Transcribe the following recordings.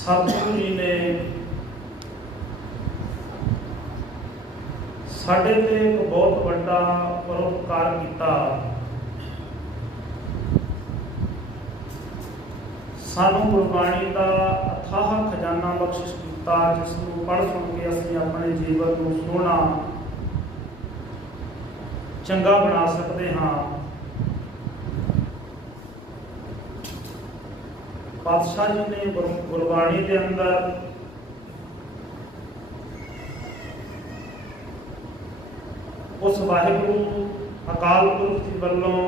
सतगुरु जी ने साढ़े ते एक बहुत बड़ा परोपकार किया। सानू गुरबाणी का अथाह खजाना बख्शिश किया, जिसनों पढ़ सुन के असीं अपने जीवन को सोहना चंगा बना सकते हाँ। पातशाह जी ने गुरबाणी के अंदर उस वाहिगुरु अकाल पुरख जी वल्लों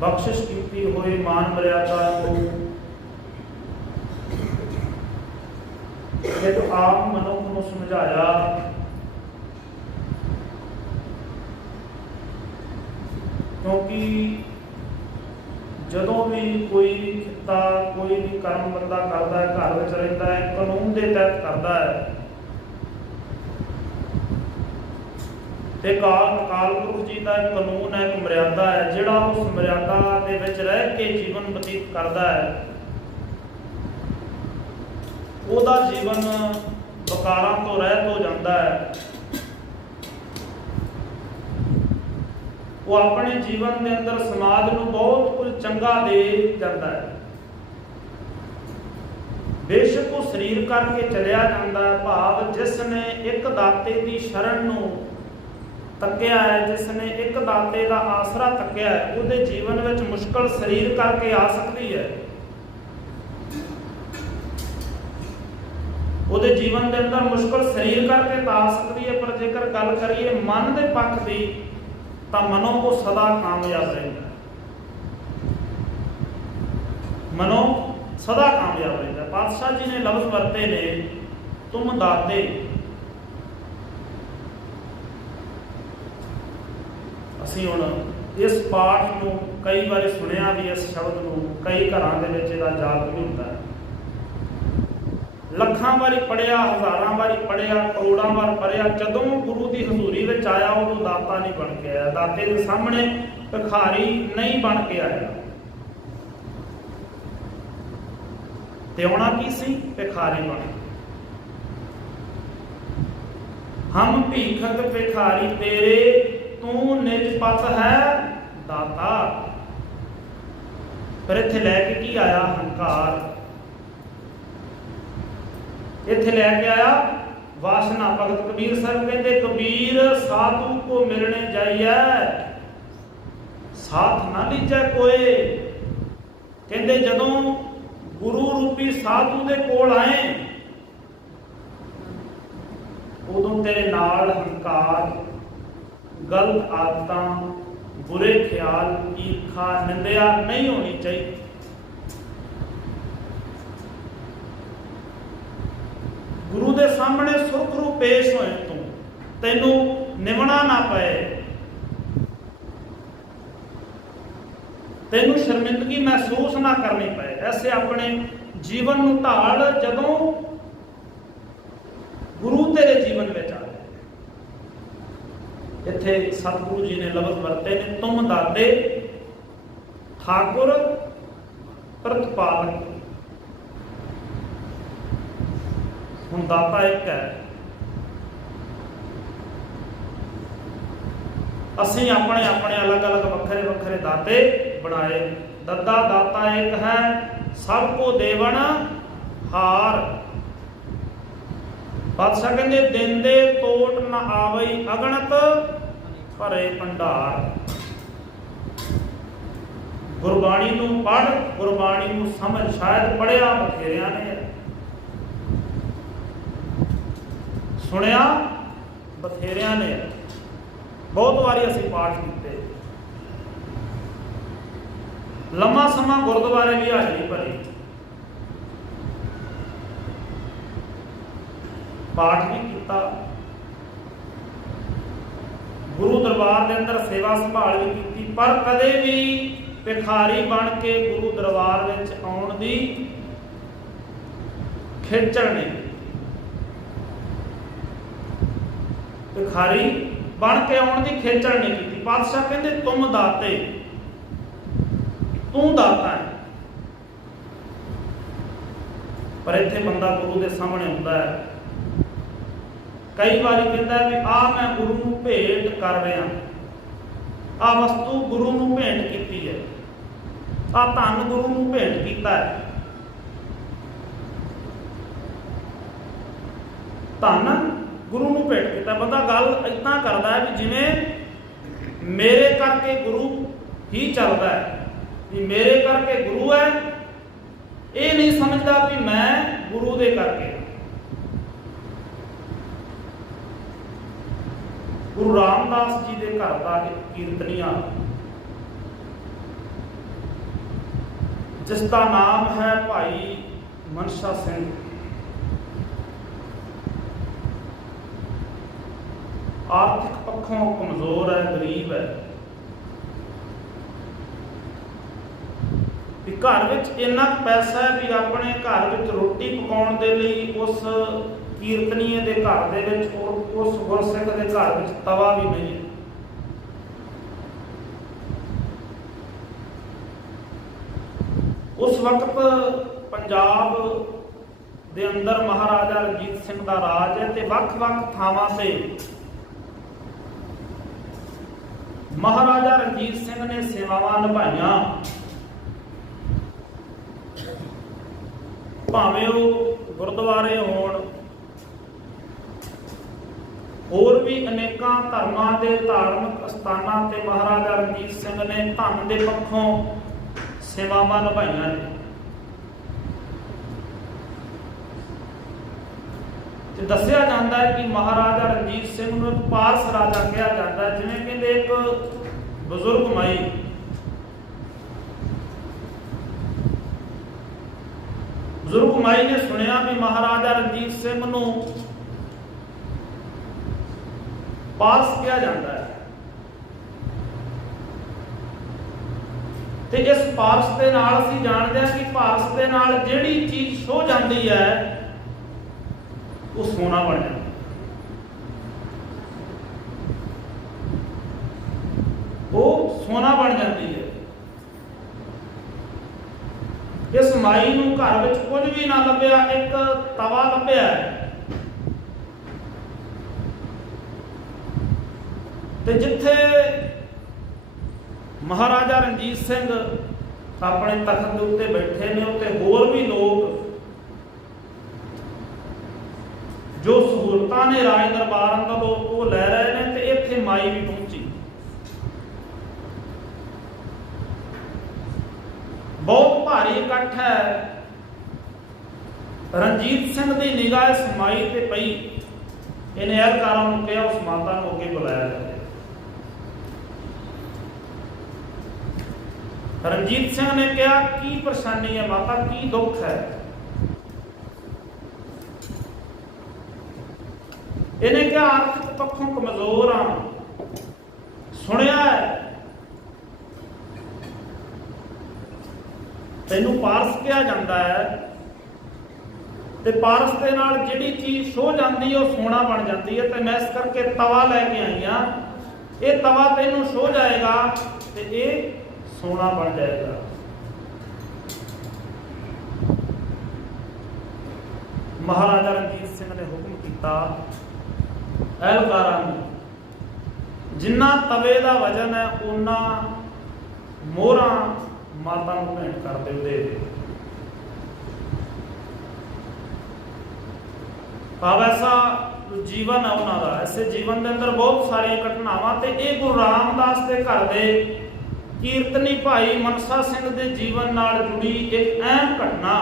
बख्शिश की हुई मान मर्यादा को एक आम मनुख को समझाया। क्योंकि जदों भी कोई भी खिता कोई भी कर्म बंदा करता है, घर में रहता है, कानून के तहत करता है, अकाल पुरख जी का एक कानून है, एक मर्यादा है, जिहड़ा उस मर्यादा दे विच रह के जीवन बतीत करता है, ਉਹਦਾ जीवन विकारां तो रहत हो जाता है। वो अपने जीवन के अंदर समाज को बहुत कुछ चंगा दे जाता है। बेशक वो शरीर करके चलिया जाता है, भाव जिसने एक दाते की शरण नूं तकिया है, जिसने एक दाते का आसरा तकिया है, उसके जीवन में मुश्किल शरीर करके आ सकती है, ਉਹਦੇ जीवन के अंदर मुश्किल शरीर करके तो आ सकती है, पर जेकर गल करिए मन के पक्ष की तो मनो को सदा कामयाब रहता है, मनो सदा कामयाब रहता है। पातशाह जी ने लफ्ज वरते ने तुम दाते। असीं हुण इस पाठ को कई बार सुनिया भी, इस शब्द को कई घरां दे विच इहदा जाप भी हुंदा है, ਲੱਖਾਂ ਵਾਰੀ ਪੜਿਆ, ਹਜ਼ਾਰਾਂ ਵਾਰੀ ਪੜਿਆ, ਕਰੋੜਾਂ ਵਾਰ ਪੜਿਆ, ਜਦੋਂ ਗੁਰੂ ਦੀ ਹਜ਼ੂਰੀ ਵਿੱਚ ਆਇਆ ਉਦੋਂ ਦਾਤਾ ਨਹੀਂ ਬਣ ਕੇ ਆਇਆ, ਦਾਤੇ ਦੇ ਸਾਹਮਣੇ ਭਿਖਾਰੀ ਨਹੀਂ ਬਣ ਕੇ ਆਇਆ। ਤੇ ਆਉਣਾ ਕੀ ਸੀ? ਭਿਖਾਰੀ ਬਣ। ਹਮ ਭੀਖਕ ਭਿਖਾਰੀ ਤੇਰੇ, ਤੂੰ ਨਿਜ ਪਤ ਹੈ ਦਾਤਾ। ਪਰ ਇੱਥੇ ਲੈ ਕੇ ਕੀ ਆਇਆ? ਹੰਕਾਰ। इत्थे लैके आया वासना। भगत कबीर साहब कहते कबीर साधु को मिलने जाइए साथ ना लीजा कोई। कहते जदों गुरु रूपी साधु दे कोल आए उदों तेरे नाल हंकार, गलत आदतां, बुरे ख्याल, ईर्खा, निंदिया नहीं होनी चाहिए। गुरु के सामने सुरखरू पेश होए तू, तेनू निवना ना पए, तेनू शर्मिंदगी महसूस ना करनी पए। ऐसे अपने जीवन नू ढाल जदों गुरु तेरे जीवन में आ जाए। इत्थे सतगुरु जी ने लफ्ज वरते ने तुम दाते ठाकुर प्रतिपालक। हुण दाता एक है, असीं अपने अपने अलग अलग वखरे वखरे दाते बनाए। दद्दा दाता एक है, सबको देवन हार। बादशाह कहते देंदे तोट न आवई अगणत भरे भंडार। गुरबाणी नूं पढ़, गुरबाणी नूं समझ। शायद पढ़िया बथेरिया ने, सुनिया बथेरिया ने, बहुत बारी असीं पाठ कीते, लम्मा समा गुरुद्वारे भी हाजरी भरी, पाठ भी किया, गुरु दरबार के अंदर सेवा संभाल भी की, पर कदे भी भिखारी बन के गुरु दरबार में आउण दी खिचड़ नहीं। भिखारी बन के आने की खेचड़ नहीं की। पातशाह कहते तुम दाते, तू दाता है। पर इत्थे बंदा गुरु के सामने होंदा है, कई बार कहता है भी आ मैं गुरु नूं भेंट कर रहा, आ वस्तु गुरु नूं भेंट की है, आ धन गुरु नूं भेंट किया है। धन गुरु नूं भेंट किया। बंदा गल इतना करता है भी जिवें मेरे करके गुरु ही चलता है, कि मेरे करके गुरु है, ये नहीं समझता भी मैं गुरु दे करके। ਗੁਰੂ ਰਾਮਦਾਸ ਜੀ ਦੇ ਘਰ ਦਾ ਇੱਕ ਕੀਰਤਨੀਆ, ਜਿਸ ਦਾ ਨਾਮ ਹੈ ਭਾਈ ਮਨਸ਼ਾ ਸਿੰਘ। ਆਰਥਿਕ ਪੱਖੋਂ ਕਮਜ਼ੋਰ ਹੈ, ਗਰੀਬ ਹੈ। ਵੀ ਘਰ ਵਿੱਚ ਇੰਨਾ ਪੈਸਾ ਹੈ ਵੀ ਆਪਣੇ ਘਰ ਵਿੱਚ ਰੋਟੀ ਪਕਾਉਣ ਦੇ ਲਈ ਉਸ ਕੀਰਤਨੀਏ ਦੇ ਘਰ ਦੇ ਵਿੱਚ, ਉਸ ਗੁਰਸਿੱਖ ਦੇ ਘਰ ਵਿੱਚ ਤਵਾ ਵੀ ਨਹੀਂ। ਉਸ ਵਕਤ ਪੰਜਾਬ ਦੇ ਅੰਦਰ ਮਹਾਰਾਜਾ ਰਣਜੀਤ ਸਿੰਘ ਦਾ ਰਾਜ ਹੈ ਤੇ ਵੱਖ-ਵੱਖ ਥਾਵਾਂ ਤੇ ਮਹਾਰਾਜਾ ਰਣਜੀਤ ਸਿੰਘ ਨੇ ਸੇਵਾਵਾਂ ਨਿਭਾਈਆਂ। ਭਾਵੇਂ ਉਹ ਗੁਰਦੁਆਰੇ ਹੋਣ, ਹੋਰ ਵੀ ਅਨੇਕਾਂ ਧਰਮਾਂ ਦੇ ਧਾਰਮਿਕ ਅਸਥਾਨਾਂ ਤੇ ਮਹਾਰਾਜਾ ਰਣਜੀਤ ਸਿੰਘ ਨੇ ਧਨ ਦੇ ਪੱਖੋਂ ਸੇਵਾਵਾਂ ਨਿਭਾਈਆਂ ਨੇ। ਤੇ ਦੱਸਿਆ ਜਾਂਦਾ ਹੈ ਕਿ ਮਹਾਰਾਜਾ ਰਣਜੀਤ ਸਿੰਘ ਨੂੰ ਇੱਕ ਪਾਰਸ ਰਾਜਾ ਕਿਹਾ ਜਾਂਦਾ ਹੈ। ਜਿਵੇਂ ਕਹਿੰਦੇ ਇੱਕ ਬਜ਼ੁਰਗ ਮਾਈ ਨੇ ਸੁਣਿਆ ਵੀ ਮਹਾਰਾਜਾ ਰਣਜੀਤ ਸਿੰਘ ਨੂੰ ਪਾਰਸ ਕਿਹਾ ਜਾਂਦਾ ਹੈ, ਤੇ ਇਸ ਪਾਰਸ ਦੇ ਨਾਲ ਅਸੀਂ ਜਾਣਦੇ ਹਾਂ ਕਿ ਪਾਰਸ ਦੇ ਨਾਲ ਜਿਹੜੀ ਚੀਜ਼ ਛੋ ਜਾਂਦੀ ਹੈ ਉਹ ਸੋਨਾ ਬਣ ਜਾਂਦਾ। ਉਹ ਸੋਨਾ ਬਣ ਜਾਂਦੀ ਹੈ। ਇਸ ਮਾਈ ਨੂੰ ਘਰ ਵਿੱਚ ਕੁਝ ਵੀ ਨਾ ਲੱਭਿਆ, ਇੱਕ ਤਵਾ ਲੱਭਿਆ ਤੇ ਜਿੱਥੇ ਮਹਾਰਾਜਾ ਰਣਜੀਤ ਸਿੰਘ ਆਪਣੇ ਤਖਤ ਦੇ ਉੱਤੇ ਬੈਠੇ ਨੇ, ਉੱਤੇ ਹੋਰ ਵੀ ਲੋਕ ਜੋ ਸਹੂਲਤਾਂ ਨੇ ਰਾਜ ਦਰਬਾਰ ਅੰਦਰ ਉਹ ਲੈ ਰਹੇ ਨੇ, ਤੇ ਇੱਥੇ ਮਾਈ ਵੀ ਪਹੁੰਚੀ। ਬਹੁਤ ਭਾਰੀ ਇਕੱਠ ਹੈ। ਰਣਜੀਤ ਸਿੰਘ ਦੀ ਨਿਗਾਹ ਇਸ ਮਾਈ ਤੇ ਪਈ। ਇਹਨੇ ਅਹਿਲਕਾਰਾਂ ਨੂੰ ਕਿਹਾ ਉਸ ਮਾਤਾ ਨੂੰ ਅੱਗੇ ਬੁਲਾਇਆ ਜਾਵੇ। ਰਣਜੀਤ ਸਿੰਘ ਨੇ ਕਿਹਾ, ਕੀ ਪਰੇਸ਼ਾਨੀ ਹੈ ਮਾਤਾ, ਕੀ ਦੁੱਖ ਹੈ? ਇਹਨੇ ਕਿਹਾ, ਆਰਥਿਕ ਪੱਖੋਂ ਕਮਜ਼ੋਰ ਆ। ਸੁਣਿਆ ਹੈ ਤੈਨੂੰ ਪਾਰਸ ਕਿਹਾ ਜਾਂਦਾ ਹੈ, ਤੇ ਪਾਰਸ ਦੇ ਨਾਲ ਜਿਹੜੀ ਚੀਜ਼ ਛੋ ਜਾਂਦੀ ਹੈ ਉਹ ਸੋਨਾ ਬਣ ਜਾਂਦੀ ਹੈ, ਤੇ ਮੈਂ ਇਸ ਕਰਕੇ ਤਵਾ ਲੈ ਕੇ ਆਈ ਹਾਂ। ਇਹ ਤਵਾ ਤੈਨੂੰ ਛੋ ਜਾਏਗਾ ਤੇ ਇਹ ਸੋਨਾ ਬਣ ਜਾਏਗਾ। ਮਹਾਰਾਜਾ ਰਣਜੀਤ ਸਿੰਘ ਨੇ ਹੁਕਮ ਕੀਤਾ ਅਹਿਲਕਾਰਾਂ ਨੂੰ, ਜਿੰਨਾ ਤਵੇ ਦਾ ਵਜਨ ਹੈ ਉਹਨਾਂ ਮੋਹਰਾਂ ਮਾਤਾ ਨੂੰ ਭੇਂਟ ਕਰ ਦਿਓ। ਦੇ ਭਾਵ ਐਸਾ ਜੀਵਨ ਹੈ ਉਹਨਾਂ ਦਾ। ਐਸੇ ਜੀਵਨ ਦੇ ਅੰਦਰ ਬਹੁਤ ਸਾਰੀਆਂ ਘਟਨਾਵਾਂ, ਤੇ ਇਹ ਗੁਰੂ ਰਾਮਦਾਸ ਦੇ ਘਰ ਦੇ ਕੀਰਤਨੀ ਭਾਈ ਮਨਸਾ ਸਿੰਘ ਦੇ ਜੀਵਨ ਨਾਲ ਜੁੜੀ ਇੱਕ ਅਹਿਮ ਘਟਨਾ।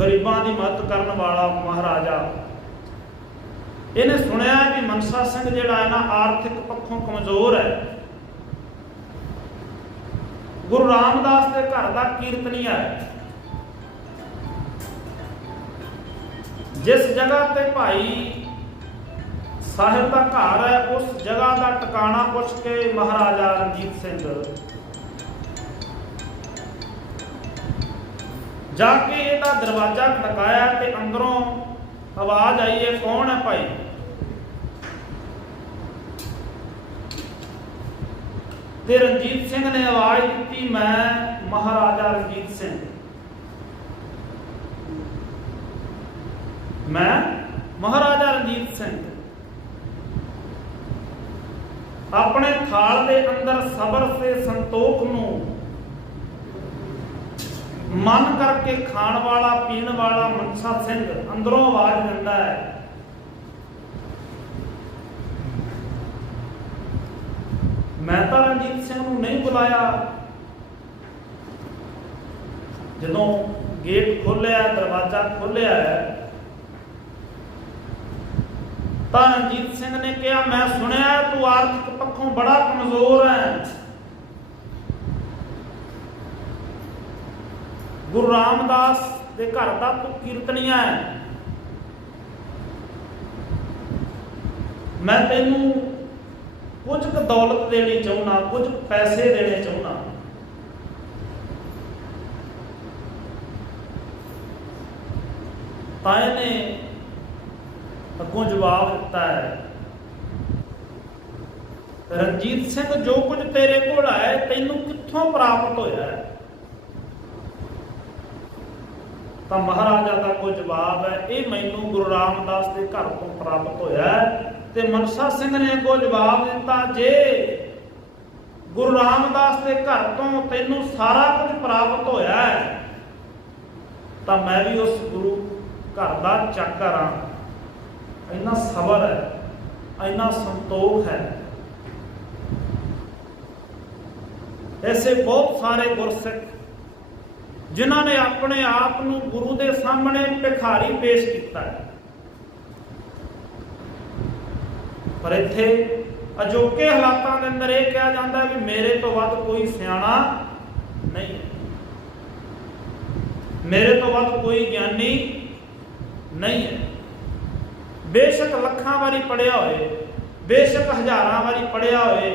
ਗਰੀਬਾਂ ਦੀ ਮਦਦ ਕਰਨ ਵਾਲਾ ਮਹਾਰਾਜਾ, ਇਹਨੇ ਸੁਣਿਆ ਕਿ ਮਨਸਾ ਸਿੰਘ ਜਿਹੜਾ ਹੈ ਨਾ ਆਰਥਿਕ ਪੱਖੋਂ ਕਮਜ਼ੋਰ ਹੈ, ਗੁਰੂ ਰਾਮਦਾਸ ਦੇ ਘਰ ਦਾ ਕੀਰਤਨੀਆ ਹੈ। ਜਿਸ ਜਗ੍ਹਾ ਤੇ ਭਾਈ ਸਾਹਿਬ ਦਾ ਘਰ ਹੈ, ਉਸ ਜਗ੍ਹਾ ਦਾ ਟਿਕਾਣਾ ਪੁੱਛ ਕੇ ਮਹਾਰਾਜਾ ਰਣਜੀਤ ਸਿੰਘ ਜਾ ਕੇ ਇਹਦਾ ਦਰਵਾਜ਼ਾ ਖੜਕਾਇਆ, ਤੇ ਅੰਦਰੋਂ ਆਵਾਜ਼ ਆਈ ਹੈ, ਕੌਣ ਹੈ ਭਾਈ? ਤੇ ਰਣਜੀਤ ਸਿੰਘ ਨੇ ਆਵਾਜ਼ ਦਿੱਤੀ, ਮੈਂ ਮਹਾਰਾਜਾ ਰਣਜੀਤ ਸਿੰਘ, ਮੈਂ ਮਹਾਰਾਜਾ ਰਣਜੀਤ ਸਿੰਘ। ਆਪਣੇ ਥਾਲ ਦੇ ਅੰਦਰ ਸਬਰ ਤੇ ਸੰਤੋਖ ਨੂੰ ਮਨ ਕਰਕੇ ਖਾਣ ਵਾਲਾ ਪੀਣ ਵਾਲਾ ਮਨਸਾ ਸਿੰਘ ਅੰਦਰੋਂ ਆਵਾਜ਼ ਦਿੰਦਾ ਹੈ, ਮੈਂ ਤਾਂ ਰਣਜੀਤ ਸਿੰਘ ਨੂੰ ਨਹੀਂ ਬੁਲਾਇਆ। ਜਦੋਂ ਗੇਟ ਖੋਲਿਆ, ਦਰਵਾਜ਼ਾ ਖੋਲਿਆ ਤਾਂ ਰਣਜੀਤ ਸਿੰਘ ਨੇ ਕਿਹਾ, ਮੈਂ ਸੁਣਿਆ ਤੂੰ ਆਰਥਿਕ ਪੱਖੋਂ ਬੜਾ ਕਮਜ਼ੋਰ ਹੈ। ਗੁਰੂ ਰਾਮਦਾਸ ਦੇ ਘਰ ਦਾ ਤੂੰ ਕੀਰਤਨੀਆ ਹੈ। ਮੈਂ ਤੈਨੂੰ ਕੁਝ ਕੁ ਦੌਲਤ ਦੇਣੀ ਚਾਹੁੰਦਾ, ਕੁਝ ਪੈਸੇ ਦੇਣੇ ਚਾਹੁੰਦਾ। ਤਾਂ ਇਹਨੇ ਅੱਗੋਂ ਜਵਾਬ ਦਿੱਤਾ ਹੈ, ਰਣਜੀਤ ਸਿੰਘ ਜੋ ਕੁਝ ਤੇਰੇ ਕੋਲ ਹੈ ਤੈਨੂੰ ਕਿੱਥੋਂ ਪ੍ਰਾਪਤ ਹੋਇਆ ਹੈ? ਤਾਂ ਮਹਾਰਾਜਾ ਦਾ ਕੋਈ ਜਵਾਬ ਹੈ, ਇਹ ਮੈਨੂੰ ਗੁਰੂ ਰਾਮਦਾਸ ਦੇ ਘਰ ਤੋਂ ਪ੍ਰਾਪਤ ਹੋਇਆ ਹੈ। ਤੇ ਮਨਸਾ ਸਿੰਘ ਨੇ ਅੱਗੋਂ ਜਵਾਬ ਦਿੱਤਾ, ਜੇ ਗੁਰੂ ਰਾਮਦਾਸ ਦੇ ਘਰ ਤੋਂ ਤੈਨੂੰ ਸਾਰਾ ਕੁਝ ਪ੍ਰਾਪਤ ਹੋਇਆ ਹੈ ਤਾਂ ਮੈਂ ਵੀ ਉਸ ਗੁਰੂ ਘਰ ਦਾ ਚਾਕਰ ਹਾਂ। ਇੰਨਾ ਸਬਰ ਹੈ, ਇੰਨਾ ਸੰਤੋਖ ਹੈ। ਐਸੇ ਬਹੁਤ ਸਾਰੇ ਗੁਰਸਿੱਖ ਜਿਨ੍ਹਾਂ ਨੇ ਆਪਣੇ ਆਪ ਨੂੰ ਗੁਰੂ ਦੇ ਸਾਹਮਣੇ ਭਿਖਾਰੀ ਪੇਸ਼ ਕੀਤਾ ਹੈ, ਪਰ ਇੱਥੇ ਅਜੋਕੇ ਹਾਲਾਤਾਂ ਦੇ ਅੰਦਰ ਇਹ ਕਿਹਾ ਜਾਂਦਾ ਵੀ ਮੇਰੇ ਤੋਂ ਵੱਧ ਕੋਈ ਸਿਆਣਾ ਨਹੀਂ ਹੈ, ਮੇਰੇ ਤੋਂ ਵੱਧ ਕੋਈ ਗਿਆਨੀ ਨਹੀਂ ਹੈ। ਬੇਸ਼ੱਕ ਲੱਖਾਂ ਵਾਰੀ ਪੜ੍ਹਿਆ ਹੋਏ, ਬੇਸ਼ੱਕ ਹਜ਼ਾਰਾਂ ਵਾਰੀ ਪੜ੍ਹਿਆ ਹੋਏ,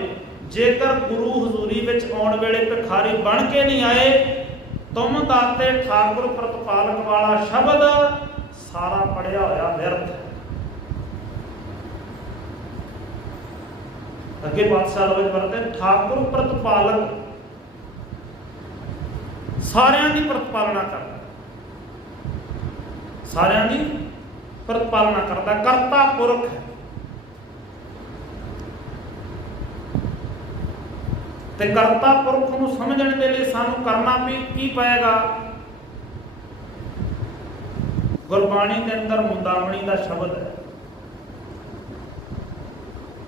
ਜੇਕਰ ਗੁਰੂ ਹਜ਼ੂਰੀ ਵਿੱਚ ਆਉਣ ਵੇਲੇ ਭਿਖਾਰੀ ਬਣ ਕੇ ਨਹੀਂ ਆਏ, ਤੁਮ ਦਾਤੇ ਠਾਕੁਰ ਪ੍ਰਤਪਾਲਕ ਵਾਲਾ ਸ਼ਬਦ ਸਾਰਾ ਪੜ੍ਹਿਆ ਹੋਇਆ ਵਿਅਰਥ ਹੈ। ਅੱਗੇ ਪਾਤਸ਼ਾਹ ਵਿੱਚ ਵਰਤੇ, ਠਾਕੁਰ ਪ੍ਰਤਪਾਲਕ ਸਾਰਿਆਂ ਦੀ ਪ੍ਰਤਪਾਲਨਾ ਕਰਦਾ, ਸਾਰਿਆਂ ਦੀ ਪ੍ਰਤਪਾਲਨਾ ਕਰਦਾ, ਕਰਤਾ ਪੁਰਖ ਹੈ। ਤੇ ਕਰਤਾ ਪੁਰਖ ਨੂੰ ਸਮਝਣ ਦੇ ਲਈ ਸਾਨੂੰ ਕਰਨਾ ਵੀ ਕੀ ਪਏਗਾ? ਗੁਰਬਾਣੀ ਦੇ ਅੰਦਰ ਮੁੰਦਾਵਣੀ ਦਾ ਸ਼ਬਦ ਹੈ।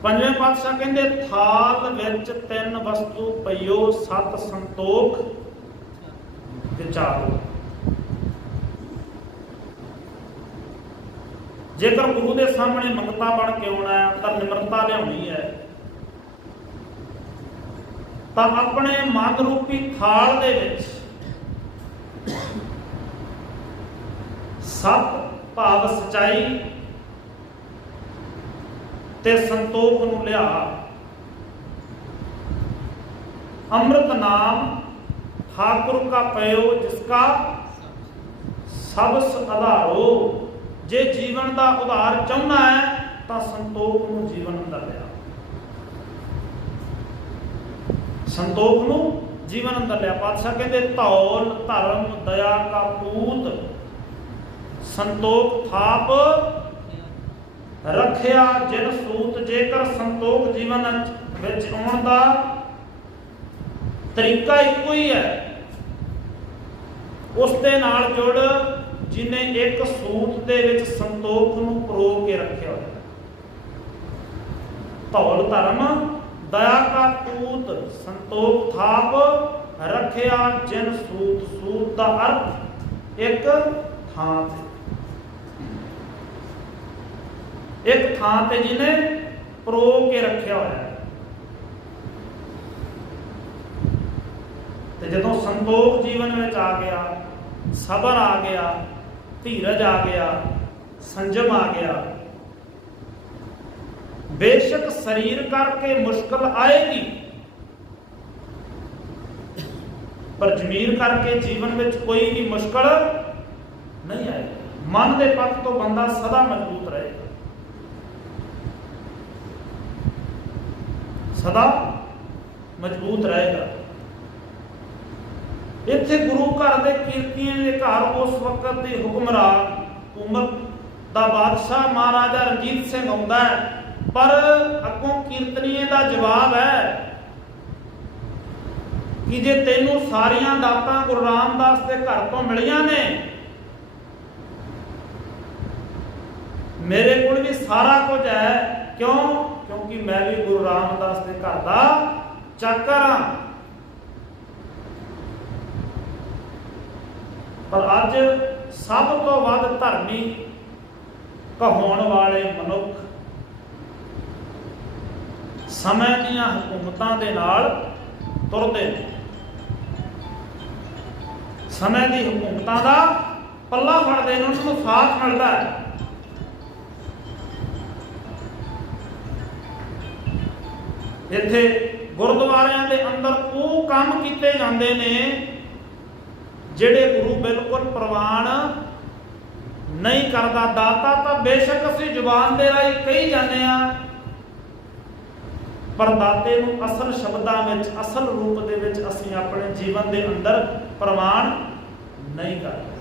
ਪੰਜਵੇਂ ਪਾਤਸ਼ਾਹ ਕਹਿੰਦੇ, ਥਾਲ ਵਿੱਚ ਤਿੰਨ ਵਸਤੂ ਪਈਓ, ਸਤ ਸੰਤੋਖ ਵਿਚਾਰੋ। ਜੇਕਰ ਗੁਰੂ ਦੇ ਸਾਹਮਣੇ ਮੰਗਤਾ ਬਣ ਕੇ ਆਉਣਾ ਹੈ ਤਾਂ ਨਿਮਰਤਾ ਲਿਆਉਣੀ ਹੈ, ਤਾਂ ਆਪਣੇ ਮਨ ਰੂਪੀ ਥਾਲ ਦੇ ਵਿੱਚ ਸਤ ਭਾਵ ਸਚਾਈ ਤੇ ਸੰਤੋਖ ਨੂੰ ਲਿਆ। ਅੰਮ੍ਰਿਤ ਨਾਮ ਠਾकुर का पयो जिसका सबस आधारो। जे जीवन का उधार चाहना है तो संतोख ਨੂੰ जीवन अंदर लिया, संतोख ਨੂੰ जीवन अंदर लिया। पातशाह कहते धौल धर्म दया का पूत संतोख थाप रखिया जिन सूत। जेकर संतोख जीवन विच आउण दा तरीका इको ही है, उस दे नाल जुड़ जिन्हें एक सूत दे विच संतोख नूं परो के रखिया होया। धौल धर्म दया का पूत संतोख थाप रखिया जिन सूत। सूत का अर्थ एक थां ते, एक थां ते जिन्हें परो के रखिया होया। ते जदों संतोख जीवन में आ गया, सबर आ गया, धीरज आ गया, संजम आ गया, बेशक शरीर करके मुश्किल आएगी पर जमीर करके जीवन में कोई भी मुश्किल नहीं आएगी। मन के पक्ष तो बंदा सदा मजबूत रहेगा, सदा मजबूत रहेगा। इत्थे गुरु घर के कीर्तियां के घर उस वक्त के हुक्मरान हुकूमत का बादशाह महाराजा रणजीत सिंह आउंदा है, पर अगों कीर्तनीय का जवाब है कि जे तेनू सारियां दातां गुरु रामदास के घर तो मिलियां ने, मेरे कोल भी सारा कुछ है। क्यों? क्योंकि मैं भी गुरु रामदास के घर का चाकर हाँ। पर अज सब तो वध धर्मी कहाउण वाले मनुख समय दीयां हुकूमतां दे नाल तुरदे ने, समय दी हुकूमतां दा पल्ला फड़दे ने, उन्हां नूं साथ मिलदा है। इत्थे गुरुद्वारियां दे अंदर वो काम कीते जांदे ने जिहड़े गुरु बिल्कुल प्रवान नहीं करता। दाता तो बेशक असीं जुबान दे राही कही जाने आ, पर दाते नूं असल शब्दां विच, असल रूप दे विच असीं अपने जीवन दे अंदर प्रवान नहीं करते।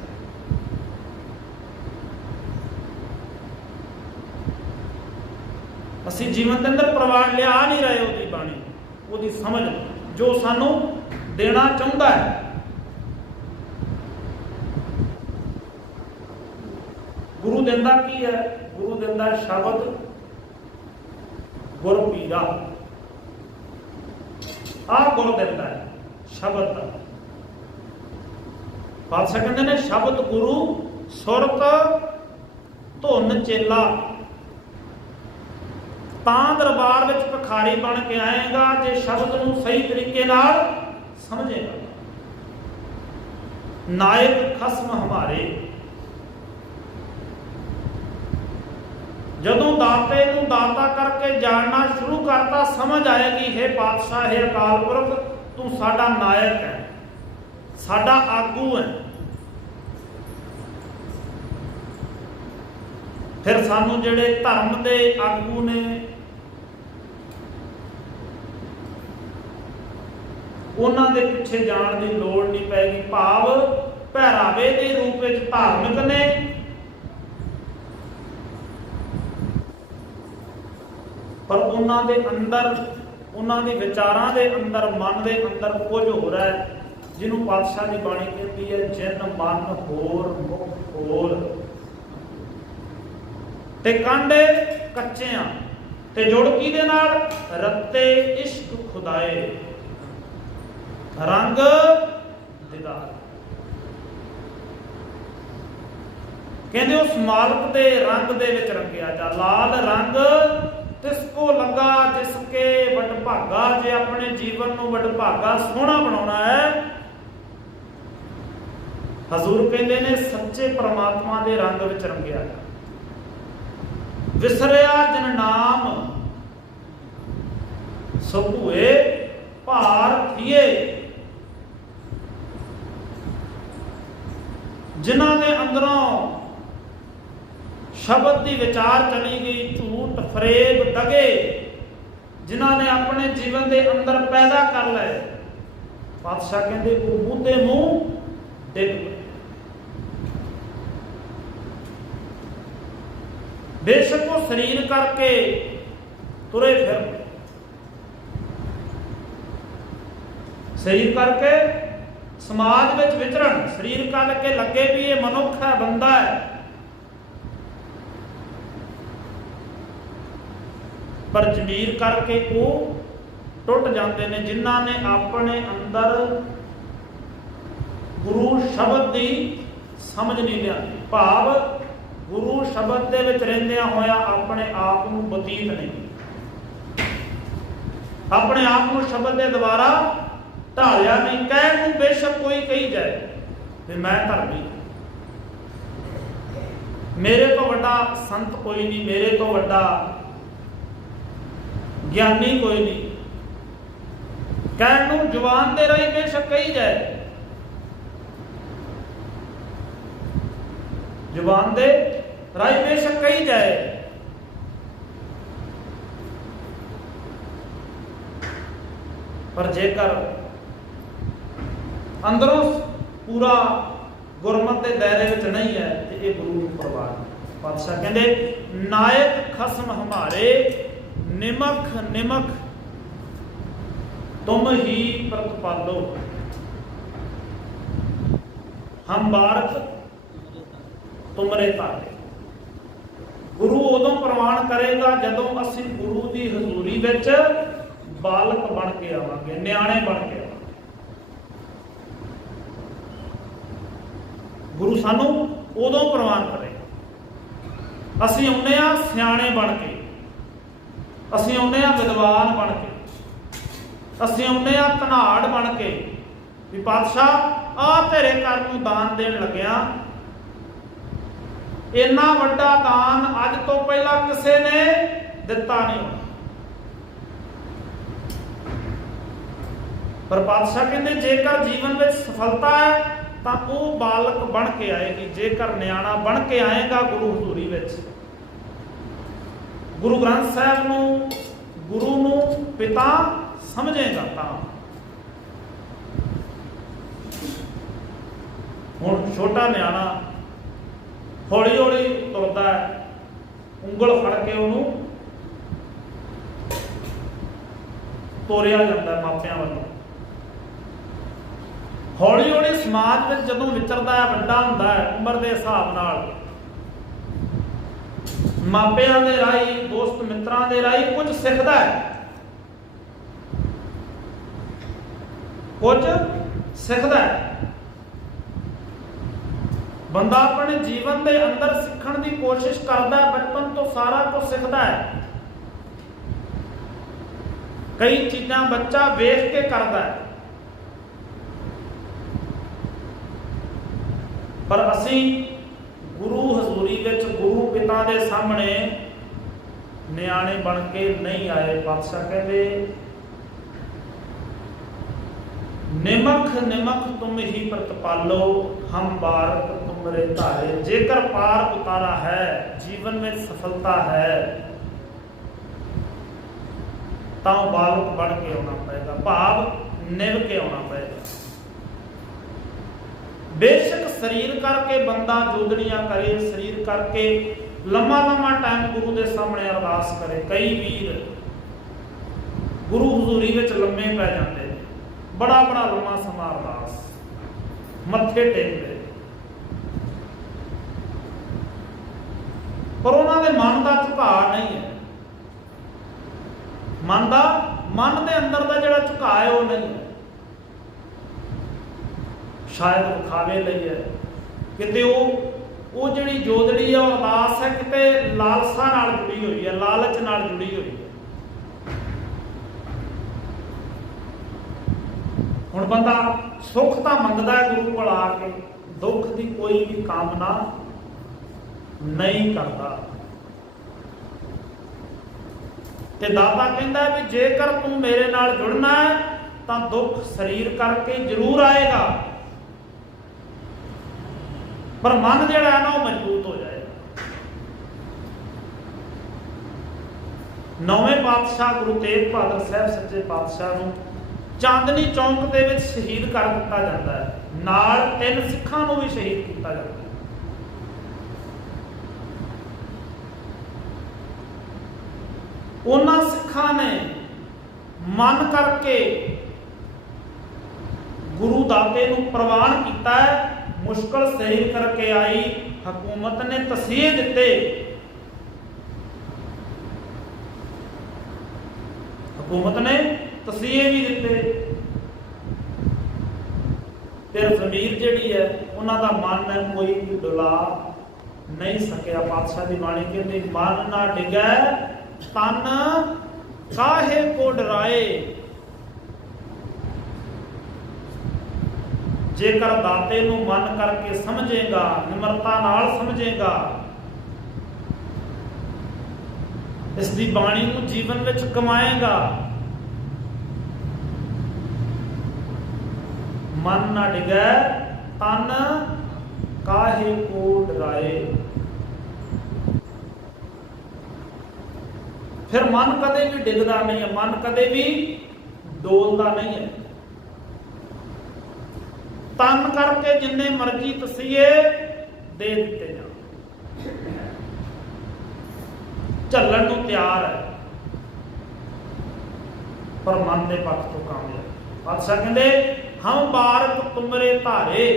असीं जीवन के अंदर प्रवान लिया नहीं रहे उसकी बाणी, उसकी समझ जो सानू देना चाहता है। गुरु दिंदा की है? गुरु दिंदा शब्द, गुर पीरा। आ गुर दिंदा है शब्द। पातशाह कहते ने शब्द गुरु, सुरत धुन चेला। तां दरबार विच भिखारी बन के आएगा जे शब्द नूं सही तरीके नाल समझेगा। नायक खसम हमारे, जदों दाते नूं दाता करके जानना शुरू करता, समझ आएगी हे पातशाह, हे अकाल पुरख, तू साडा नायक है, साडा आगू है। फिर सानू जिहड़े धर्म दे आगू ने उन्हां दे पिछे जाण दी लोड़ नहीं पैगी। भाव पहरावे दे रूप विच धार्मिक ने, पर उन्हां दे अंदर, उन्हां दे विचारां दे अंदर, मन दे अंदर कुछ हो रहा है जिन्हों पातशाह की बाणी कहती है जिन मन होर मुख होर। ते कांडे कच्चे ते जुड़ किहदे नाल? रत्ते इश्क खुदाए रंग दीदार। कहते उस मालक दे रंग दे विच रंगिया जा। लाल रंग तिसको लगा जिसके वडभागा। जे अपने जीवन को वडभागा सोहना बनाना है, हजूर कहते ने सच्चे परमात्मा के रंग विच रंगिया जा। विसरिया जन नाम सबूए भार थिए। जिन्हां ने अंदरों शब्द की विचार चली गई, झूठ फरेब दगे जिन्हां ने अपने जीवन के अंदर पैदा कर लए, पातशाह कहते वो मुंह ते मुंह डिग पए। बेशक वो शरीर करके तुरे फिर, शरीर करके समाज में विचरण, शरीर करके लगे भी ये मनुख है, बंदा है, पर जमीर करके वो टुट जाते हैं जिन्हों ने अपने अंदर गुरु शब्द की समझ नहीं लिया। भाव गुरु शब्द के विच रहिंदियां होया अपने आप को बतीत नहीं, अपने आप को शब्द के द्वारा ढालिया नहीं। कहण नूं बेशक कोई कही जाए कि मैं धर्मी, मेरे तो वड्डा संत कोई नहीं, मेरे तो वड्डा ज्ञानी कोई नहीं, कहण नूं जुबान दे राही बेशक कही जाए, जुबान दे राही बेशक कही जाए, पर जेकर अंदरों पूरा गुरमत के दायरे में नहीं है तो ये गुरु परवाह। पातशाह कहते नायक खसम हमारे निमख निमख तुम ही प्रतिपालो। हम बारक तुमरे तारे। गुरु उदों प्रवान करेगा जदों असीं गुरु की हजूरी विच बालक बन के आवांगे, न्याणे बन के आवांगे। गुरु सानू उदों प्रवान करेगा, असीं आउंदे आ सियाणे बन के। ਅਸੀਂ ਆਉਂਦੇ ਹਾਂ ਵਿਦਵਾਨ ਬਣ ਕੇ, ਅਸੀਂ ਆਉਂਦੇ ਹਾਂ ਧਨਾੜ ਬਣ ਕੇ ਵੀ ਪਾਤਸ਼ਾਹ ਆ ਤੇਰੇ ਘਰ ਨੂੰ ਦਾਨ ਦੇਣ ਲੱਗਿਆ। ਇੰਨਾ ਵੱਡਾ ਦਾਨ ਅੱਜ ਤੋਂ ਪਹਿਲਾਂ ਕਿਸੇ ਨੇ ਦਿੱਤਾ ਨਹੀਂ ਹੋਣਾ। ਪਰ ਪਾਤਸ਼ਾਹ ਕਹਿੰਦੇ ਜੇਕਰ ਜੀਵਨ ਵਿੱਚ ਸਫਲਤਾ ਹੈ ਤਾਂ ਉਹ ਬਾਲਕ ਬਣ ਕੇ ਆਏਗੀ, ਜੇਕਰ ਨਿਆਣਾ ਬਣ ਕੇ ਆਏਗਾ ਗੁਰੂ ਹਜ਼ੂਰੀ ਵਿੱਚ, ਗੁਰੂ ਗ੍ਰੰਥ ਸਾਹਿਬ ਨੂੰ, ਗੁਰੂ ਨੂੰ ਪਿਤਾ ਸਮਝੇਗਾ ਤਾਂ। ਹੁਣ ਛੋਟਾ ਨਿਆਣਾ ਹੌਲੀ ਹੌਲੀ ਤੁਰਦਾ ਹੈ, ਉਂਗਲ ਫੜ ਕੇ ਉਹਨੂੰ ਤੋਰਿਆ ਜਾਂਦਾ ਮਾਪਿਆਂ ਵੱਲੋਂ। ਹੌਲੀ ਹੌਲੀ ਸਮਾਜ ਵਿੱਚ ਜਦੋਂ ਵਿਚਰਦਾ ਹੈ, ਵੱਡਾ ਹੁੰਦਾ ਹੈ ਉਮਰ ਦੇ ਹਿਸਾਬ ਨਾਲ, ਮਾਪਿਆਂ ਦੇ ਰਾਹੀਂ, ਦੋਸਤ ਮਿੱਤਰਾਂ ਦੇ ਰਾਹੀਂ ਕੁਝ ਸਿੱਖਦਾ ਹੈ, ਕੁਝ ਸਿੱਖਦਾ ਹੈ। ਬੰਦਾ ਆਪਣੇ ਜੀਵਨ ਦੇ ਅੰਦਰ ਸਿੱਖਣ ਦੀ ਕੋਸ਼ਿਸ਼ ਕਰਦਾ ਹੈ, ਬਚਪਨ ਤੋਂ ਸਾਰਾ ਕੁਝ ਸਿੱਖਦਾ ਹੈ। ਕਈ ਚੀਜ਼ਾਂ ਬੱਚਾ ਵੇਖ ਕੇ ਕਰਦਾ ਹੈ, ਪਰ ਅਸੀਂ ਗੁਰੂ ਹਜ਼ੂਰੀ ਵਿੱਚ, ਗੁਰੂ ਪਿਤਾ ਦੇ ਸਾਹਮਣੇ ਨਿਆਣੇ ਬਣ ਕੇ ਨਹੀਂ ਆਏ। ਪਾਤਸ਼ਾਹ ਕਹਿੰਦੇ ਨਿਮਖ ਨਿਮਖ ਤੁਮ ਹੀ ਪ੍ਰਤਪਾਲੋ, ਹਮ ਬਾਰਕ ਤੁਮਰੇ ਧਾਰੇ। ਜੇਕਰ ਪਾਰ ਉਤਾਰਾ ਹੈ, ਜੀਵਨ ਵਿੱਚ ਸਫਲਤਾ ਹੈ, ਤਾਂ ਉਹ ਬਾਲਕ ਬਣ ਕੇ ਆਉਣਾ ਪਏਗਾ, ਭਾਵ ਨਿਭ ਕੇ ਆਉਣਾ ਪਏਗਾ। ਬੇਸ਼ੱਕ ਸਰੀਰ ਕਰਕੇ ਬੰਦਾ ਜੋਦੜੀਆਂ ਕਰੇ, ਸਰੀਰ ਕਰਕੇ ਲੰਮਾ ਲੰਮਾ ਟਾਈਮ ਗੁਰੂ ਦੇ ਸਾਹਮਣੇ ਅਰਦਾਸ ਕਰੇ। ਕਈ ਵੀਰ ਗੁਰੂ ਹਜ਼ੂਰੀ ਵਿੱਚ ਲੰਮੇ ਪੈ ਜਾਂਦੇ ਨੇ, ਬੜਾ ਬੜਾ ਲੰਮਾ ਸਮਾਂ ਅਰਦਾਸ, ਮੱਥੇ ਟੇਕਦੇ, ਪਰ ਉਹਨਾਂ ਦੇ ਮਨ ਦਾ ਝੁਕਾਅ ਨਹੀਂ ਹੈ। ਮਨ ਦੇ ਅੰਦਰ ਦਾ ਜਿਹੜਾ ਝੁਕਾਅ ਹੈ ਉਹ ਨਹੀਂ ਹੈ। ਸ਼ਾਇਦ ਵਿਖਾਵੇ ਲਈ ਹੈ, ਕਿਤੇ ਉਹ ਜਿਹੜੀ ਜੋਦੜੀ ਹੈ, ਉਹ ਅਰਦਾਸ ਹੈ, ਕਿਤੇ ਲਾਲਸਾ ਨਾਲ ਜੁੜੀ ਹੋਈ ਹੈ, ਲਾਲਚ ਨਾਲ ਜੁੜੀ ਹੋਈ ਹੈ। ਹੁਣ ਬੰਦਾ ਸੁੱਖ ਤਾਂ ਮੰਗਦਾ ਹੈ ਗੁਰੂ ਕੋਲ ਆ ਕੇ, ਦੁੱਖ ਦੀ ਕੋਈ ਵੀ ਕਾਮਨਾ ਨਹੀਂ ਕਰਦਾ। ਤੇ ਦਾਤਾ ਕਹਿੰਦਾ ਵੀ ਜੇਕਰ ਤੂੰ ਮੇਰੇ ਨਾਲ ਜੁੜਨਾ ਹੈ ਤਾਂ ਦੁੱਖ ਸਰੀਰ ਕਰਕੇ ਜ਼ਰੂਰ ਆਏਗਾ, ਪਰ ਮਨ ਜਿਹੜਾ ਹੈ ਨਾ ਉਹ ਮਜ਼ਬੂਤ ਹੋ ਜਾਏਗਾ। ਨੌਵੇਂ ਪਾਤਸ਼ਾਹ ਗੁਰੂ ਤੇਗ ਬਹਾਦਰ ਸਾਹਿਬ ਸੱਚੇ ਪਾਤਸ਼ਾਹ ਨੂੰ ਚਾਂਦਨੀ ਚੌਂਕ ਦੇ ਵਿੱਚ ਸ਼ਹੀਦ ਕਰ ਦਿੱਤਾ ਜਾਂਦਾ ਹੈ, ਨਾਲ 3 ਸਿੱਖਾਂ ਨੂੰ ਵੀ ਸ਼ਹੀਦ ਕੀਤਾ ਜਾਂਦਾ ਹੈ। ਉਹਨਾਂ ਸਿੱਖਾਂ ਨੇ ਮਨ ਕਰਕੇ ਗੁਰੂ ਦਾਤੇ ਨੂੰ ਪ੍ਰਵਾਨ ਕੀਤਾ ਹੈ। ਮੁਸ਼ਕਲ ਸਹਿ ਕਰਕੇ ਆਈ, ਹਕੂਮਤ ਨੇ ਤਸੀਹੇ ਦਿੱਤੇ, ਹਕੂਮਤ ਨੇ ਤਸੀਹੇ ਵੀ ਦਿੱਤੇ। ਫਿਰ ਜ਼ਮੀਰ ਜਿਹੜੀ ਹੈ, ਉਹਨਾਂ ਦਾ ਮਨ ਹੈ ਕੋਈ ਵੀ ਡੁਲਾ ਨਹੀਂ ਸਕਿਆ। ਪਾਤਸ਼ਾਹ ਦੀ ਬਾਣੀ ਕਹਿੰਦੇ ਮਨ ਨਾ ਡਿਗੈ ਤਨ ਕਾਹੇ ਕੋ ਡਰਾਏ। ਜੇਕਰ ਦਾਤੇ ਨੂੰ ਮਨ ਕਰਕੇ ਸਮਝੇਗਾ, ਨਿਮਰਤਾ ਨਾਲ ਸਮਝੇਗਾ, ਇਸ ਦੀ ਬਾਣੀ ਨੂੰ ਜੀਵਨ ਵਿੱਚ ਕਮਾਏਗਾ, ਮਨ ਨਾ ਡਿਗੈ ਤਨ ਕਾਹੇ ਕੋ ਡਰਾਏ। ਫਿਰ ਮਨ ਕਦੇ ਵੀ ਡਿੱਗਦਾ ਨਹੀਂ ਹੈ, ਮਨ ਕਦੇ ਵੀ ਡੋਲਦਾ ਨਹੀਂ ਹੈ। ਤਨ ਕਰਕੇ ਜਿੰਨੇ ਮਰਜ਼ੀ ਤਸੀਹੇ ਦੇ ਦਿੱਤੇ ਜਾਣ, ਝੱਲਣ ਨੂੰ ਤਿਆਰ ਹੈ, ਪਰ ਮਨ ਦੇ ਪੱਖ ਤੋਂ ਕਾਮਯਾਬ। ਪਾਤਸ਼ਾਹ ਕਹਿੰਦੇ ਹਮ ਬਾਰਕ ਤੁਮਰੇ ਧਾਰੇ,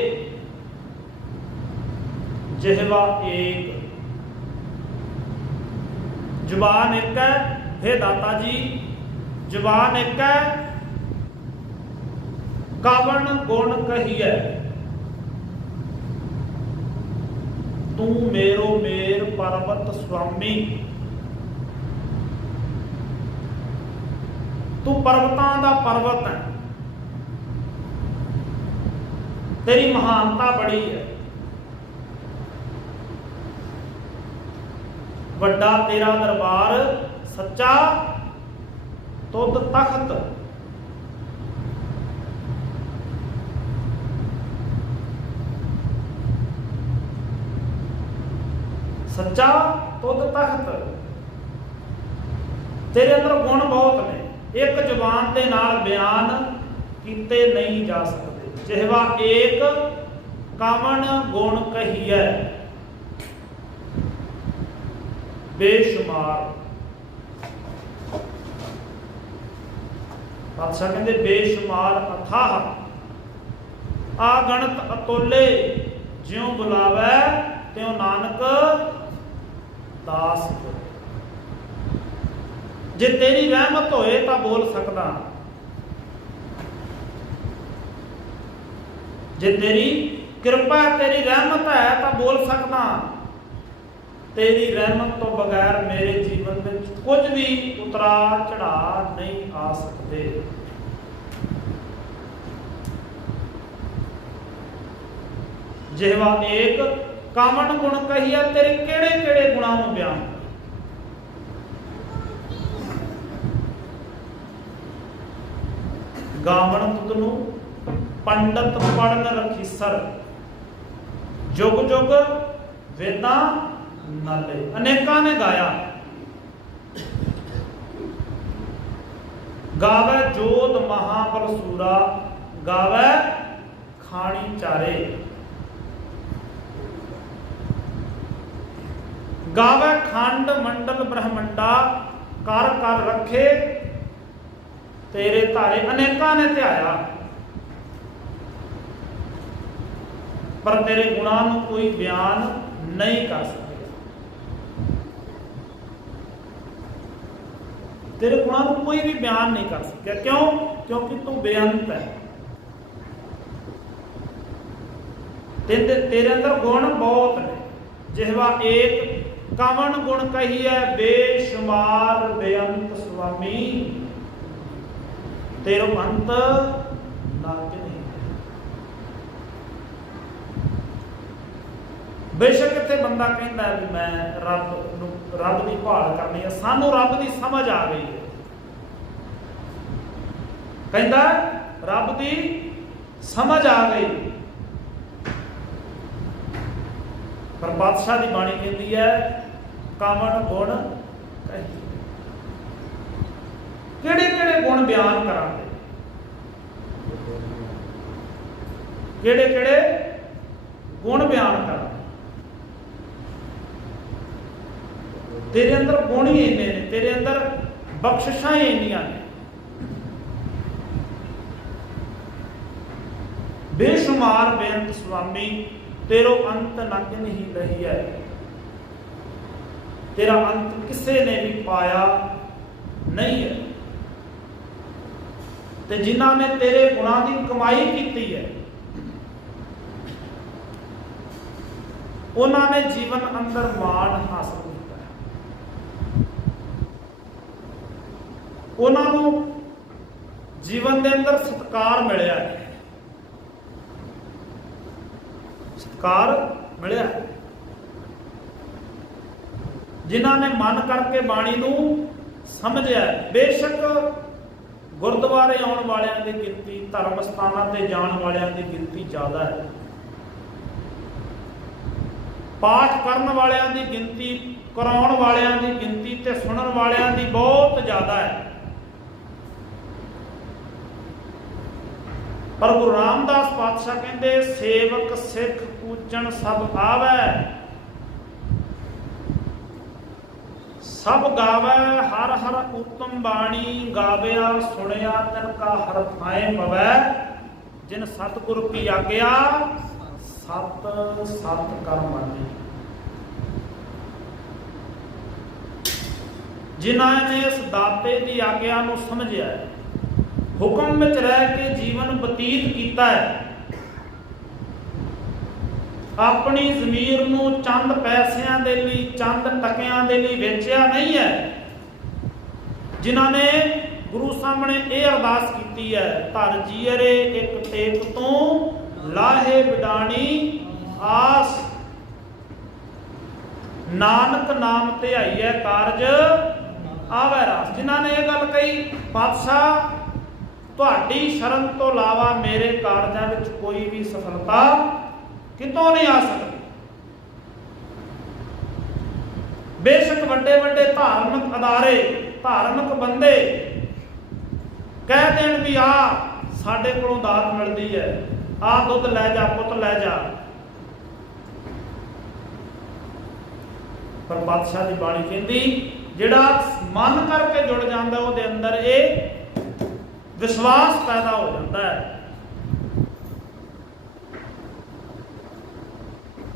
ਜਿਹਵਾ ਏਕ। ਜ਼ੁਬਾਨ ਇੱਕ ਹੈ, हे ਦਾਤਾ ਜੀ ਜ਼ੁਬਾਨ ਇੱਕ ਹੈ, ਕਾਵਣ ਗੁਣ ਕਹੀਐ। ਤੂੰ ਮੇਰੋ ਮੇਰ ਪਰਬਤ ਸੁਆਮੀ। तू पर्वतां दा पर्वत है, तेरी महानता बड़ी है। वड्डा तेरा दरबार सच्चा तुद तख्त। सच्चा तुद तख्त। तेरे अंदर गुण बहुत ने, एक जुबान दे नाल बयान कीते नहीं जा सकते। जिहवा एक कामन गुण कहीए बेशुमार। पातशाह कहते बेशुमार अथाह, आगणत अतोले, ज्यों बुलावै त्यों नानक दास हो। जे तेरी रहमत होए तो बोल सकदा, जे तेरी कृपा तेरी रहमत है तो बोल सकदा। तेरी रहमत तो बगैर मेरे जीवन में कुछ भी उतरा चढ़ा नहीं आ सकते। जिहवा एक कामन गुण कहिए, तेरे केड़े केड़े गुणां नूं बयान। गावण तुद नूं पंडित पढ़न रखीसर, जुग जुग वेदां नाले। अनेकां ने गाया, गावे जोध महाबल सूरा, गावे खानी चारे। गावे खंड मंडल ब्रह्मंडा, कर कर रखे तेरे धारे। अनेकां ने ध्याया, पर तेरे गुणां नूं कोई बयान नहीं कर सकेगा। तेरे गुणां नूं कोई भी बयान नहीं कर सकेगा। क्यों? क्योंकि तू बेअंत है। तेरे अंदर गुण बहुत ने। जिहवा एक कामन गुण कहिए बेशुमार बेअंत स्वामी, तेरो अंत नाक नहीं। बेशक इत्थे बंदा कहता है भी मैं रब की भाल करनी है, सानू रब की समझ आ गई है। कहता रब की समझ आ गई, पर पातशाह की बाणी कहती है कामन गुण कही। केड़े केड़े गुण बयान करांगे, केड़े केड़े गुण बयान करा। तेरे अंदर गुण ही इन्ने ने, तेरे अंदर बख्शिशां ही इन्नियां ने। बेशुमार बेअंत स्वामी, तेरो अंत नंग नहीं रही है। तेरा अंत किसी ने भी पाया नहीं है। ते जिन्हां ने तेरे गुणां की कमाई की है, उन्होंने जीवन अंदर मान हासिल किया है। उन्होंने जीवन के अंदर सत्कार मिलया है, सत्कार मिलया है। जिन्हां ने मन करके बाणी नूं समझिया। बेशक गुरुद्वारे आने वालियां की गिनती, धर्म स्थानां ते जाण वालियां की गिनती ज़्यादा है। पाठ करन वालियां की गिनती, कराउण वालियां की गिनती ते सुनन वालियां की बहुत ज़्यादा है। पर गुरु रामदास पातशाह कहते सेवक सिख पूजन सब आवे, सब गावे हर हर उत्तम बाणी, गाविया सुनिया तिनका हर थाए पवै, जिन सतगुरु की आज्ञा सत सत कर मानी। जिन्हां ने इस दाते की आज्ञा नूं समझिया है, हुक्म विच रह के जीवन बतीत कीता है, अपनी जमीर नूं चंद पैसिਆਂ ਦੇ ਲਈ, चंद टकिਆਂ ਦੇ ਲਈ ਵੇਚਿਆ नहीं है। जिन्हां ने ਗੁਰੂ ਸਾਹਮਣੇ ਇਹ ਅਰਦਾਸ ਕੀਤੀ ਹੈ, ਧਰ ਜੀਅਰੇ ਇੱਕ ਟੇਕ ਤੋਂ ਲਾਹੇ ਵਿਡਾਣੀ ਆਸ, ਨਾਨਕ ਨਾਮ ਧਿਆਈਐ ਕਾਰਜ ਆਵੈ ਰਾਸ। ਜਿਨ੍ਹਾਂ ਨੇ ਇਹ ਗੱਲ ਕਹੀ, ਪਾਤਸ਼ਾਹ ਤੁਹਾਡੀ ਸ਼ਰਨ ਤੋਂ ਇਲਾਵਾ ਮੇਰੇ ਕਾਰਜਾਂ ਵਿੱਚ ਕੋਈ ਵੀ ਸਫਲਤਾ ਕਿਤੋਂ ਨਹੀਂ ਆ ਸਕਦੀ। ਬੇਸ਼ੱਕ ਵੱਡੇ ਵੱਡੇ ਧਾਰਮਿਕ ਅਦਾਰੇ, ਧਾਰਮਿਕ ਬੰਦੇ ਕਹਿ ਦੇਣ ਵੀ ਆ ਸਾਡੇ ਕੋਲੋਂ ਦਾਤ ਮਿਲਦੀ ਹੈ, ਆਹ ਦੁੱਧ ਲੈ ਜਾ ਪੁੱਤ ਲੈ ਜਾ, ਪਰ ਪਾਤਸ਼ਾਹ ਦੀ ਬਾਣੀ ਕਹਿੰਦੀ ਜਿਹੜਾ ਮਨ ਕਰਕੇ ਜੁੜ ਜਾਂਦਾ ਉਹਦੇ ਅੰਦਰ ਇਹ ਵਿਸ਼ਵਾਸ ਪੈਦਾ ਹੋ ਜਾਂਦਾ ਹੈ,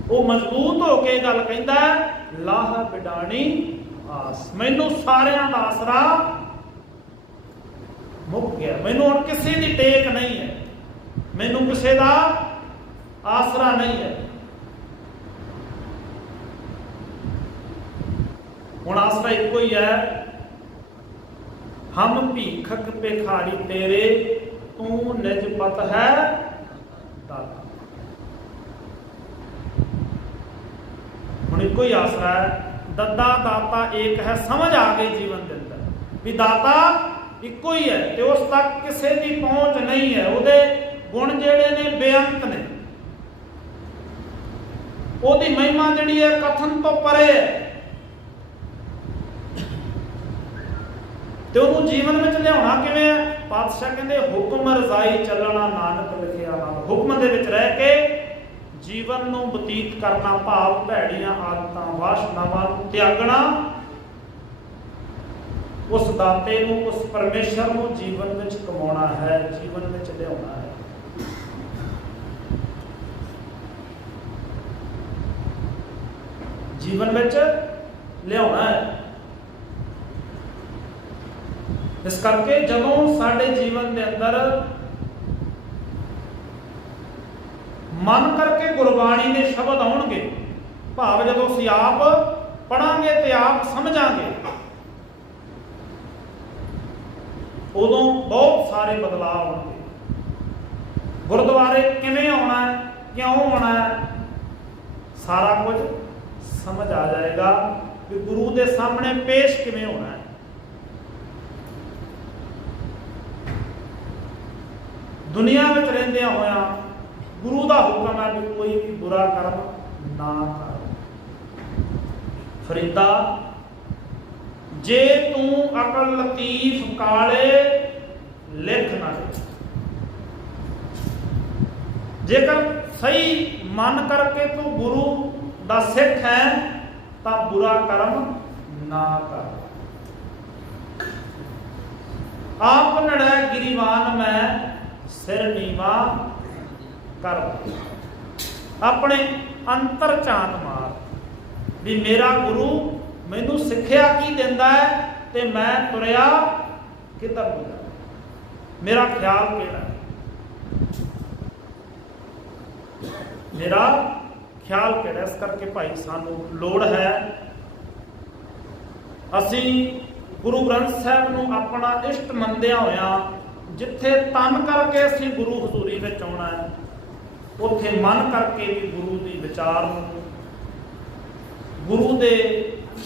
ਉਹ ਮਜ਼ਬੂਤ ਹੋ ਕੇ ਗੱਲ ਕਹਿੰਦਾ ਲਾਹ ਵਿਡਾਣੀ ਆਸ, ਮੈਨੂੰ ਸਾਰਿਆਂ ਦਾ ਆਸਰਾ ਮੁੱਕ ਗਿਆ, ਮੈਨੂੰ ਹੁਣ ਕਿਸੇ ਦੀ ਟੇਕ ਨਹੀਂ ਹੈ, ਮੈਨੂੰ ਕਿਸੇ ਦਾ ਆਸਰਾ ਨਹੀਂ ਹੈ। ਹੁਣ ਆਸਰਾ ਇੱਕੋ ਹੀ ਹੈ, ਹਮ ਭੀਖਕ ਭਿਖਾਰੀ ਤੇਰੇ ਤੂੰ ਨਿਜ ਪਤ ਹੈ ਦਾਤਾ। ਹੁਣ ਇੱਕੋ ਹੀ ਆਸਰਾ ਹੈ, ਦੱਦਾ ਦਾਤਾ ਏਕ ਹੈ, ਸਮਝ ਆ ਗਈ ਜੀਵਨ ਦੇ ਅੰਦਰ ਵੀ ਦਾਤਾ ਇੱਕੋ ਹੀ ਹੈ ਤੇ ਉਸ ਤੱਕ ਕਿਸੇ ਦੀ ਪਹੁੰਚ ਨਹੀਂ ਹੈ, ਉਹਦੇ ਗੁਣ ਜਿਹੜੇ ਨੇ ਬੇਅੰਤ ਨੇ, ਉਹਦੀ ਮਹਿਮਾ ਜਿਹੜੀ ਹੈ ਕਥਨ ਤੋਂ ਪਰੇ ਹੈ, ਤੇ ਉਹਨੂੰ ਜੀਵਨ ਵਿੱਚ ਲਿਆਉਣਾ ਕਿਵੇਂ ਹੈ? ਪਾਤਸ਼ਾਹ ਕਹਿੰਦੇ ਹੁਕਮ ਰਜ਼ਾਈ ਚੱਲਣਾ ਨਾਨਕ ਲਿਖਿਆ ਨਾਮ, ਹੁਕਮ ਦੇ ਵਿੱਚ ਰਹਿ ਕੇ ਜੀਵਨ ਨੂੰ ਬਤੀਤ ਕਰਨਾ, ਭਾਵ ਭੈੜੀਆਂ ਆਦਤਾਂ ਵਾਸ਼ਨਾਵਾਂ ਨੂੰ ਤਿਆਗਣਾ, ਉਸ ਦਾਤੇ ਨੂੰ, ਉਸ ਪਰਮੇਸ਼ਰ ਨੂੰ ਜੀਵਨ ਵਿੱਚ ਕਮਾਉਣਾ ਹੈ, ਜੀਵਨ ਵਿੱਚ ਲਿਆਉਣਾ ਹੈ। ਜੀਵਨ ਵਿੱਚ ਲਿਆਉਣਾ ਹੈ। ਇਸ ਕਰਕੇ ਜਦੋਂ ਸਾਡੇ ਜੀਵਨ ਦੇ ਅੰਦਰ ਮਨ ਕਰਕੇ ਗੁਰਬਾਣੀ ਦੇ ਸ਼ਬਦ ਆਉਣਗੇ, ਭਾਵ ਜਦੋਂ ਅਸੀਂ ਆਪ ਪੜਾਂਗੇ ਤੇ ਆਪ ਸਮਝਾਂਗੇ, ਉਦੋਂ ਬਹੁਤ ਸਾਰੇ ਬਦਲਾਅ ਆਉਣਗੇ। ਗੁਰਦੁਆਰੇ ਕਿਵੇਂ ਆਉਣਾ ਹੈ, ਕਿਉਂ ਆਉਣਾ ਹੈ, ਸਾਰਾ ਕੁਝ ਸਮਝ ਆ ਜਾਏਗਾ ਕਿ ਗੁਰੂ ਦੇ ਸਾਹਮਣੇ ਪੇਸ਼ ਕਿਵੇਂ ਹੋਣਾ ਹੈ। ਦੁਨੀਆ ਵਿੱਚ ਰਹਿੰਦਿਆਂ ਹੋਇਆਂ ਗੁਰੂ ਦਾ ਹੁਕਮ ਹੈ ਕਿ ਕੋਈ ਵੀ ਬੁਰਾ ਕਰਮ ਨਾ ਕਰ। ਫਰੀਦਾ ਜੇ ਤੂੰ ਅਕਲ ਲਤੀਫ ਕਾਲੇ ਲਿਖ ਨਾ, ਜੇਕਰ ਸਹੀ ਮਨ ਕਰਕੇ ਤੂੰ ਗੁਰੂ ਦਾ ਸਿੱਖ ਹੈ ਤਾਂ ਬੁਰਾ ਕਰਮ ਨਾ ਕਰ। ਆਪ ਨੜੈ ਗਿਰੀਵਾਨ ਮੈਂ ਸਿਰ ਨੀਵਾ ਕਰ, ਆਪਣੇ ਅੰਤਰ ਝਾਤ ਮਾਰ ਵੀ ਮੇਰਾ ਗੁਰੂ ਮੈਨੂੰ ਸਿੱਖਿਆ ਕੀ ਦਿੰਦਾ ਹੈ ਤੇ ਮੈਂ ਤੁਰਿਆ ਕਿੱਧਰ ਨੂੰ, ਮੇਰਾ ਖਿਆਲ ਕਿਹੜਾ ਹੈ, ਮੇਰਾ ਖਿਆਲ ਕਿਹੜਾ। ਇਸ ਕਰਕੇ ਭਾਈ ਸਾਨੂੰ ਲੋੜ ਹੈ ਅਸੀਂ ਗੁਰੂ ਗ੍ਰੰਥ ਸਾਹਿਬ ਨੂੰ ਆਪਣਾ ਇਸ਼ਟ ਮੰਨਦਿਆਂ ਹੋਇਆਂ ਜਿੱਥੇ ਤਨ ਕਰਕੇ ਅਸੀਂ ਗੁਰੂ ਹਜ਼ੂਰੀ ਵਿੱਚ ਆਉਣਾ ਹੈ, ਉੱਥੇ ਮਨ ਕਰਕੇ ਵੀ ਗੁਰੂ ਦੀ ਵਿਚਾਰ ਨੂੰ, ਗੁਰੂ ਦੇ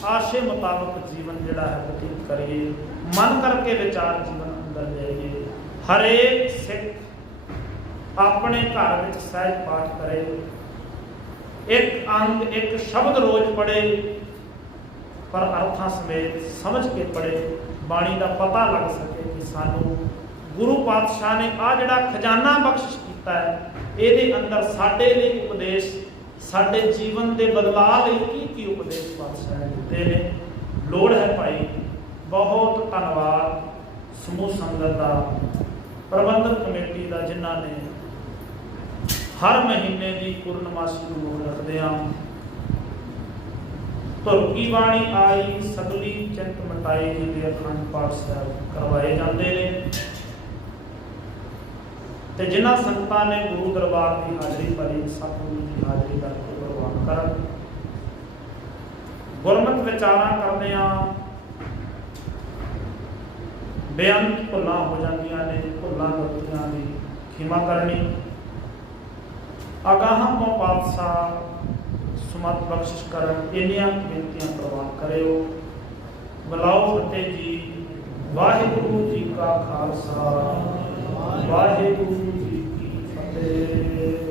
ਆਸ਼ੇ ਮੁਤਾਬਕ ਜੀਵਨ ਜਿਹੜਾ ਹੈ ਬਤੀਤ ਕਰੀਏ, ਮਨ ਕਰਕੇ ਵਿਚਾਰ ਜੀਵਨ ਅੰਦਰ ਲਿਆਈਏ। ਹਰੇਕ ਸਿੱਖ ਆਪਣੇ ਘਰ ਵਿੱਚ ਸਹਿਜ ਪਾਠ ਕਰੇ, ਇੱਕ ਅੰਗ ਇੱਕ ਸ਼ਬਦ ਰੋਜ਼ ਪੜ੍ਹੇ, ਪਰ ਅਰਥਾਂ ਸਮੇਤ ਸਮਝ ਕੇ ਪੜ੍ਹੇ, ਬਾਣੀ ਦਾ ਪਤਾ ਲੱਗ ਸਕੇ ਕਿ ਸਾਨੂੰ ਗੁਰੂ ਪਾਤਸ਼ਾਹ ਨੇ ਆਹ ਜਿਹੜਾ ਖਜ਼ਾਨਾ ਬਖਸ਼ਿਸ਼ ਕੀਤਾ ਹੈ, ਇਹਦੇ ਅੰਦਰ ਸਾਡੇ ਲਈ ਉਪਦੇਸ਼, ਸਾਡੇ ਜੀਵਨ ਦੇ ਬਦਲਾਅ ਲਈ ਕੀ ਕੀ ਉਪਦੇਸ਼ ਪਾਤਸ਼ਾਹ ਨੇ ਦਿੱਤੇ ਨੇ। ਲੋੜ ਹੈ ਭਾਈ। ਬਹੁਤ ਧੰਨਵਾਦ ਸਮੂਹ ਸੰਗਤ ਦਾ, ਪ੍ਰਬੰਧਕ ਕਮੇਟੀ ਦਾ, ਜਿਨ੍ਹਾਂ ਨੇ ਹਰ ਮਹੀਨੇ ਦੀ ਪੂਰਨਮਾਸ਼ੀ ਨੂੰ ਮੁੱਖ ਰੱਖਦਿਆਂ ਧੁਰ ਕੀ ਬਾਣੀ ਆਈ ਸਗਲੀ ਚਿੰਤ ਮਟਾਈ ਜੀ ਦੇ ਅਖੰਡ ਪਾਠ ਸਾਹਿਬ ਕਰਵਾਏ ਜਾਂਦੇ ਨੇ, ਤੇ ਜਿਨ੍ਹਾਂ ਸੰਗਤਾਂ ਨੇ ਗੁਰੂ ਦਰਬਾਰ ਦੀ ਹਾਜ਼ਰੀ ਭਰੀ, ਸਤਿਗੁਰੂ ਦੀ ਹਾਜ਼ਰੀ ਕਰਕੇ ਪ੍ਰਵਾਨ ਕਰਨ, ਗੁਰਮਤਿ ਵਿਚਾਰਾਂ ਕਰਦਿਆਂ ਬੇਅੰਤ ਭੁੱਲਾਂ ਹੋ ਜਾਂਦੀਆਂ ਨੇ, ਭੁੱਲਾਂ ਗਲਤੀਆਂ ਦੀ ਖਿਮਾ ਕਰਨੀ। ਅਗਾਹਾਂ ਤੋਂ ਪਾਤਸ਼ਾਹ ਸੁਮਤ ਬਖਸ਼ਿਸ਼ ਕਰਨ, ਇੰਨੀਆਂ ਬੇਨਤੀਆਂ ਪ੍ਰਵਾਨ ਕਰਿਓ। ਬੁਲਾਓ ਫਤਿਹ ਜੀ। ਵਾਹਿਗੁਰੂ ਜੀ ਕਾ ਖਾਲਸਾ, ਵਾਹਿਗੁਰੂ ਜੀ ਕੀ ਫਤਿਹ।